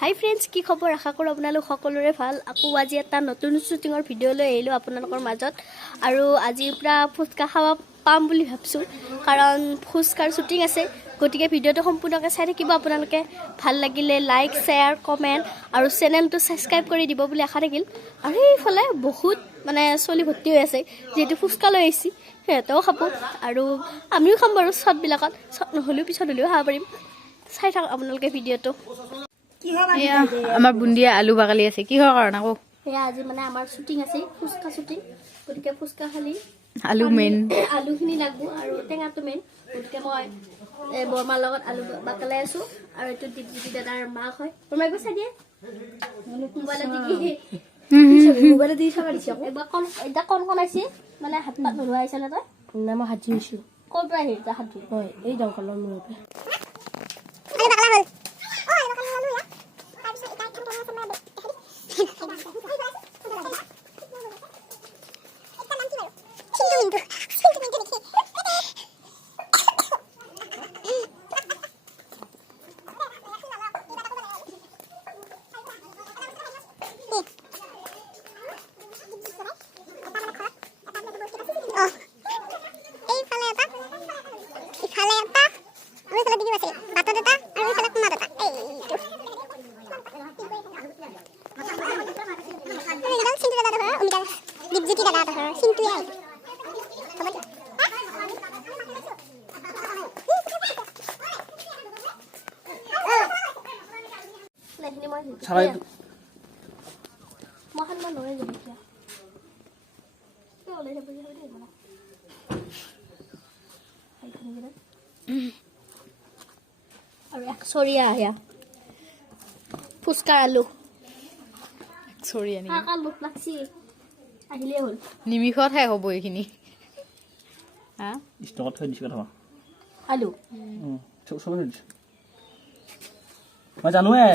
হাই friends, কি খবৰ? আশা কৰোঁ আপোনালোক সকলোৰে ভাল। আকৌ আজি এটা নতুন শ্বুটিঙৰ ভিডিঅ' লৈ আহিলোঁ আপোনালোকৰ মাজত। আৰু আজিৰ পৰা ফুচকা খাব পাম বুলি ভাবিছোঁ, কাৰণ ফুচকাৰ শ্বুটিং আছে। গতিকে ভিডিঅ'টো সম্পূৰ্ণকৈ চাই থাকিব আপোনালোকে। ভাল লাগিলে লাইক, শ্বেয়াৰ, কমেণ্ট আৰু চেনেলটো ছাবস্ক্ৰাইব কৰি দিব বুলি আশা থাকিল। আৰু এইফালে বহুত চলি ভৰ্তি হৈ আছে, যিহেতু ফুচকা লৈ আহিছে, সিহঁতেও খাব আৰু আমিও খাম বাৰু। শ্বৰ্টবিলাকত শ্বৰ্ট নহ'লেও পিছত হ'লেও খাব পাৰিম। চাই থাকক আপোনালোকে ভিডিঅ'টো। আমাৰ বুন্দিয়া আলু বাগালি আছে কিহৰ কাৰণে আকৌ সেয়া আজি আমাৰ শ্বুটিং আছে, ফুচকা শ্বুটিং। গতিকে ফুচকা খালি আলু মেইন, আলুখিনি লাগব আৰু টেঙাটো মেইন। গতিকে মই বৰমাৰ লগত আলু বাকলাই আছোঁ। আৰু এইটো দীপজ্যোতি দাদাৰ মাক হয়। বৰমাই কৈছা দিয়ে মোবাইলত দি চাব দিছে। এবাৰ এতিয়া কণ আহিছে, হাত পাত নোলোৱা আহিছে নে তই? নাই মই হাতী হৈছোঁ। ক'ৰ পৰা আহিল তই হাতটো? হয় এই দংকলৰ মূৰৰ পৰা। আৰু একচৰীয়া আহে ফুচকাৰ আলু চৰিয়া নেকি? লোক লাগছি, আহিলেই হ'ল। নিমিষত শেষ হ'ব এইখিনি। হা ষ্টকত থৈ দিছোঁ কথা আলু চব থৈ দিছোঁ মই জানোৱে।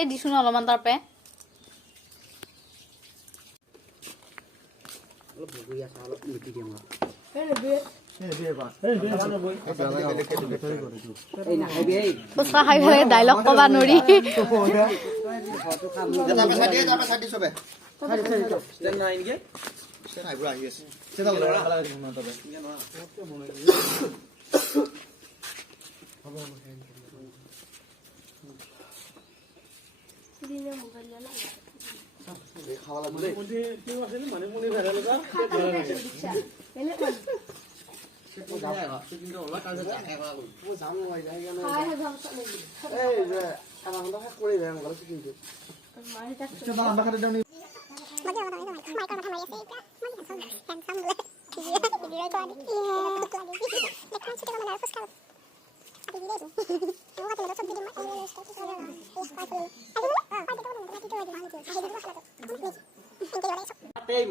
এই দিছোঁ ন অলপমান তাৰ পে ফুচকা খাই পেলাই ডাইলগ ক'বা নোৱাৰি।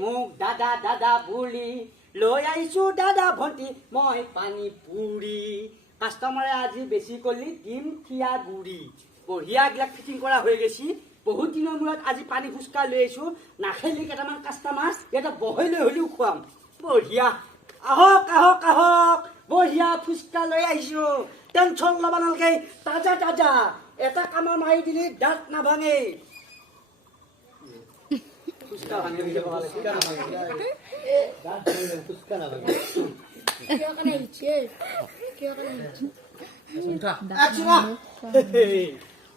মোক দাদা দাদা বুলি লৈ আহিছোঁ দাদা ভণ্টি মই পানী পুৰি। কাষ্টমাৰে আজি বেছি কলি ডিম থিয়া গুৰি। বঢ়িয়াবিলাক ফিটিং কৰা হৈ গৈছে। বহুত দিনৰ মূৰত আজি পানী ফুচকা লৈ আহিছোঁ। নাখালি কেইটামান কাষ্টমাৰ ইয়াতে বহৈ লৈ হ'লেও খুৱাম। বঢ়িয়া, আহক আহক আহক, বঢ়িয়া ফুচকা লৈ আহিছোঁ। টেনচন ল'ব নালাগে, তাজা তাজা। এটা কামা মাৰি দিলে দাঁত নাভাঙে।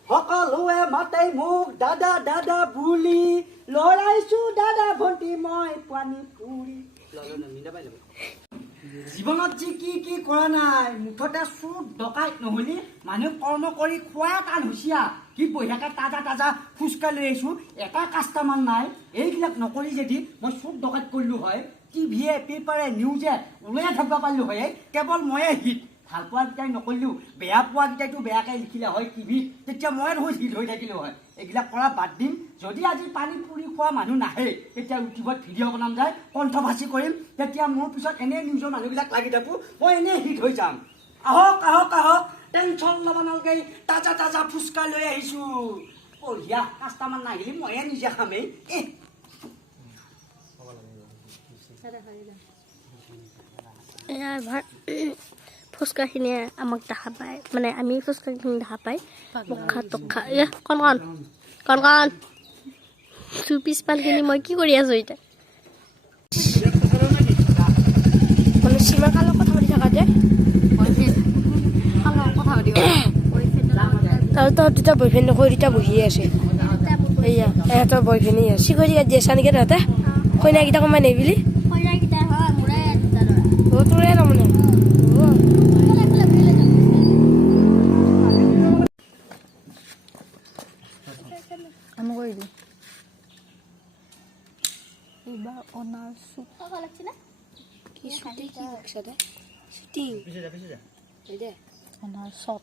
সকলোৱে মাতে মোক দাদা দাদা বুলি লৈ আহিছোঁ দাদা ভণ্টি মই পানী পুৰি। জীৱনত যি কি কি কৰা নাই, মুঠতে চুৰ ডকাইত নহ'লে মানুহ কৰ্ম কৰি খোৱা টান হুঁচিয়া। কি বঢ়িয়াকে তাজা তাজা ফুচকা লৈ আহিছোঁ, এটা কাষ্টমাৰ নাই। এইবিলাক নকৰি যদি মই চুৰ ডকাইত কৰিলোঁ হয়, টিভিয়ে পেপাৰে নিউজে ওলাই থাকিব পাৰিলোঁ হয়, কেৱল ময়ে হিট। ভাল পোৱাকেইটাই নকৰিলোঁ, বেয়া পোৱাকেইটাইতো বেয়াকৈ লিখিলে হয় টিভিত, তেতিয়া মই দেখোন হিট হৈ থাকিলোঁ হয়। এইবিলাক কৰা বাদ দিম। যদি আজি পানী পুৰি খোৱা মানুহ নাহে, তেতিয়া ইউটিউবত ভিডিঅ' বনাম যায়, কণ্ঠভাষী কৰিম। তেতিয়া মোৰ পিছত এনেই নিউজৰ মানুহবিলাক লাগি থাকোঁ, মই এনেই হিট হৈ যাম। আহক আহক আহক, টেনচন ল'ব নালাগে, তাজা তাজা ফুচকা লৈ আহিছোঁ। বঢ়িয়া, কাষ্টমাৰ নাহিলে ময়ে নিজে খামেই। ফুচকাখিনিয়ে আমাক দেখা পায় মানে আমি ফুচকাখিনি দেখা পাই মুখা টকা কণ তোৰ পিছফালখিনি মই কি কৰি আছোঁ এতিয়া মানে সীমা কালৰ কথা পাতি থকা যে আৰু তহঁত দুটা বয়ফ্ৰেণ্ড সৰু দুটা বহিয়ে আছে এয়া এহঁতৰ বয়ফ্ৰেণ্ডে চিকৰি দিয়েছা নেকি তহঁতে কইনাকেইটা কমাই নাই বুলি তোৰে তাৰমানে আমি কৰি দিওঁ এইবাৰ অনাৰ চুপ কি ছুটি কি লাগছে দে ছুটি দে অনাৰ চট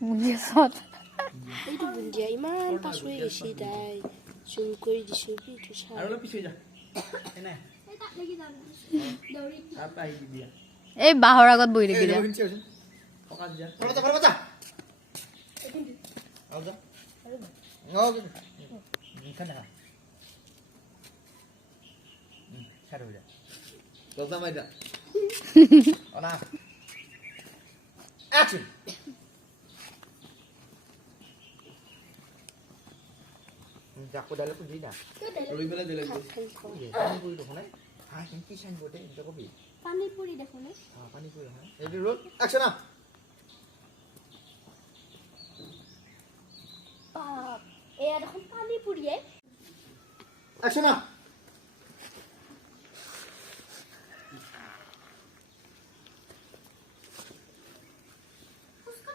মুঞ্জিয়া চট এইটো বুন্দিয়া ইমান পাছুৰি গৈছে তাই জুম কৰি দিছো এইটো চা আৰু অলপ পিছুৱাই যা এনে এই বাঁহৰ আগত বহি থাকিলে Action! Aku dalam pun dia dah. Kalau ibu lagi lagi. Pani puri tu mana? Ah, yang kisah buat deh, kita kopi. পানী পুৰি দেখোন Ah, pani puri mana? Ready roll. Action ah. এয়া দেখোন পানী পুৰিয়ে Action ah.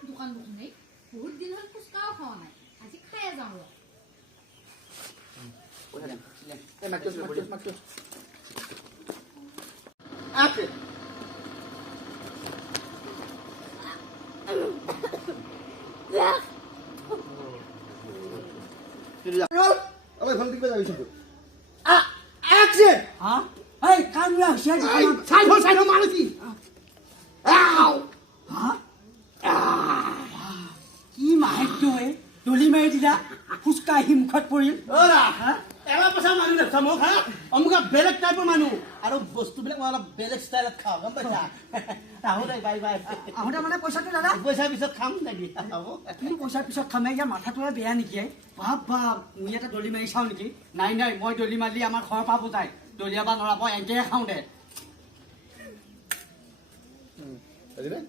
দোকান বন্ধ বহুত দিন হ'ল ফুচকাও খোৱা নাই আজি খাই যাওঁ Makus. Action. Roll. Abang phone tiba jadi situ. Action. হা এই কামৰা হৈছে Sign ho mana sih? Ow. হা কি মাহেকটো এই দলি মাৰি দিলা ফুচকা হিমখত পৰিল Ora. Ewa pasal manu deh, sama ha? Omuka belek type manu. Aduh, bos tu belek malah belek style kau, kan baca? Tahu deh, bye. আহোঁতে মানে পইচাটো দাদা Pesa bisa kamu lagi, tahu? তুমি পইচাৰ পিছত খামে ইয়াৰ মাথাটোৱে বেয়া নেকি বাপ মই এটা দলি মাৰি চাওঁ নেকি নাই মই দলি মাৰিলি আমাৰ ঘৰৰ পৰা বুজাই দলিয়াব নৰা মই এনেকৈ খাওঁ দে Tadi deh?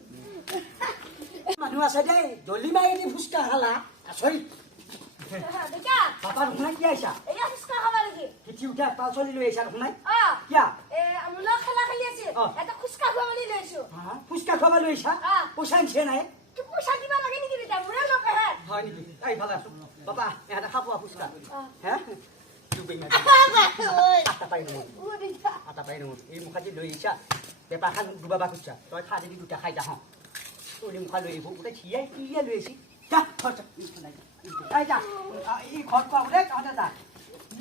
মানুহ আছে দেই দলি মাৰি দি ফুচকা খালা আচৰিত পাপা শুনাই কি আহিছা কিঠি উঠা পাল চলি লৈ আহিছা শুনাই কিয়া ফুচকা খাব লৈ আহিছা পইচা নিছে নাই হয় নেকি এই ভালে আছো পাপা এহঁতে খাব ফুচকা হে আটা পাই নহয় এই মুখাজি লৈ আহিছা পেপাৰখন ডুবাবা খুজিছা তই খা যদি দুটা খাই যাওঁ তোৰ মুখা লৈ আহিব গোটেই থিয়াই কিয়া লৈ আহিছি যা যা এই ঘৰত কোৱা বোলে তহঁতে যা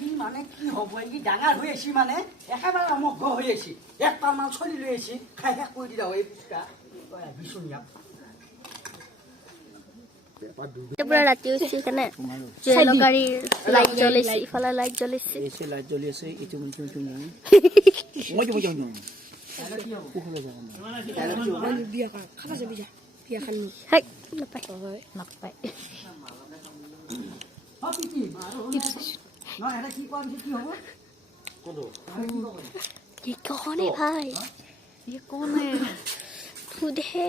ই মানে কি হ'ব ই ডাঙৰ হৈ আহিছি মানে একেবাৰে অমগ্ৰ হৈ আহিছি এক পালমান চলি লৈ আহিছি খাই শেষ কৰি দিলা এই ফুচকা বিচনীয়া পুৰা ৰাতি হৈছে সেইকাৰণে জুৱেলৰ গাড়ীৰ লাইট জ্বলিছে ইফালে লাইট জ্বলিছে এসে লাইট জ্বলি আছে ইটো মই বিয়া খাবা যাবি যা বিয়া খান হেই নাপায় নাপায় কি কোৱা কি হ'ব কি কহনে ভাই ये कौन है বুধে